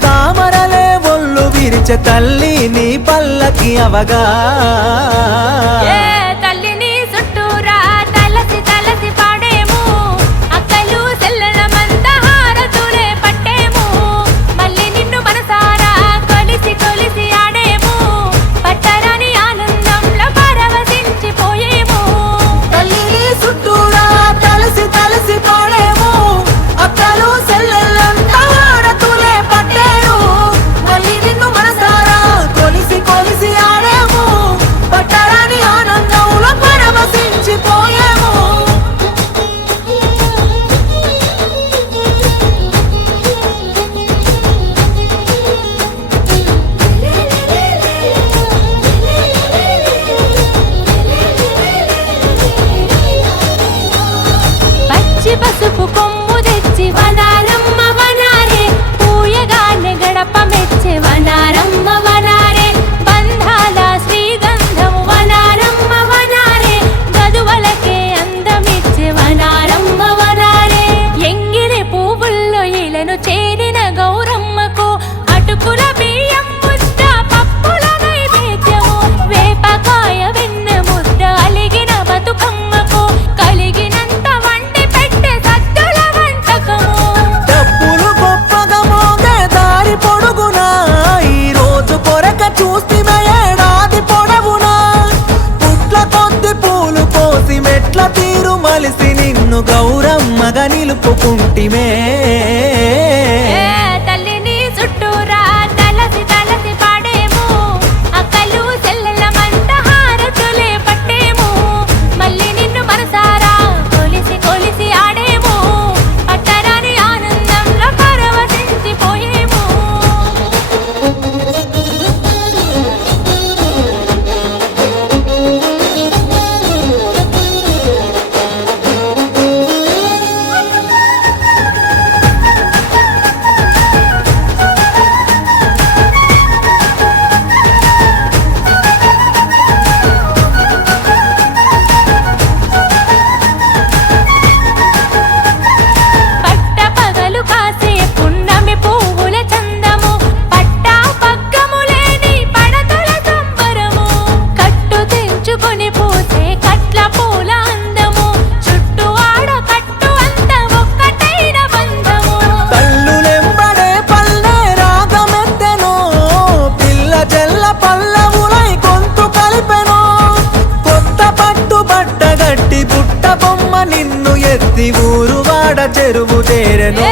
తామరలే ఒళ్ళు విరిచే తల్లి నీ పల్లకి అవగా తల్లిని చుట్టూరా తలసి తలసి పాడేము అక్కలు సెల్లల మంద హారతులే పట్టేము మళ్ళీ నిన్ను మనసారా కొలిసి కొలిసి ఆడేము పట్టరాని ఆనందంలో పరవశించిపోయేము తల్లిని చుట్టూరా తలసి తలసి పాడేము అక్కలు సెల్లలంతా హారతులే పట్టేము మళ్ళీ నిన్ను మనసారా కొలిసి కొలిసి ఆడేము పట్టరాని ఆనందంలో పరవశించిపోయేము. పచ్చి పసుపు కొమ్ము తెచ్చి వనారమ్మ వనారే పూయగానే గడప మెచ్చే వనారమ్మ వనారే బంధాల శ్రీగంధము వనారమ్మ వనారే గదువలకే అందమిచ్చే వనారమ్మ వనారే ఎంగిలి పువ్వుల్లో ఇలను చేరిన గౌరమ్మకు అటుకుల బియ్యం ముద్ద పప్పుల నైవేద్యము వేపకాయ వెన్న ముద్ద అలిగిన బతుకమ్మకు కలిగినంత వండి పెట్టే సద్దుల వంటకము డబ్బులు గొప్పగా మోగే దారి పొడుగునా ఈ రోజు కొరక చూస్తిమే ఏడాది పొడవునా పుట్ల కొద్ది పూలు కోసి మెట్ల తీరు మలిసి నిన్ను గౌరమ్మగా నిలుపుకుంటిమే. తల్లిని చుట్టూరా తలసి తలసి పాడేము అక్కలు సెల్లల మంద హారతులే పట్టేము మళ్ళీ నిన్ను మనసారా కొలిసి కొలిసి ఆడేము పట్టరాని ఆనందంలో పరవశించిపోయేము పట్ట పగలు కాసే పున్నమి పువ్వుల చందము పట్టా పగ్గములేని పడతుల సంబరము కట్టు తెంచుకొని పూసే కట్ల పూల అందము చుట్టూ ఆడ కట్టు అంత ఒక్కటైన బంధము తల్లులెంబడే పల్లె రాగమెత్తెనో పిల్ల చెల్ల పల్లవులై గొంతు కలిపెనో కొత్త పట్టు బట్ట గట్టి బుట్ట బొమ్మ నిన్ను ఎత్తి ఊరు వాడ చెరువు చేరెను.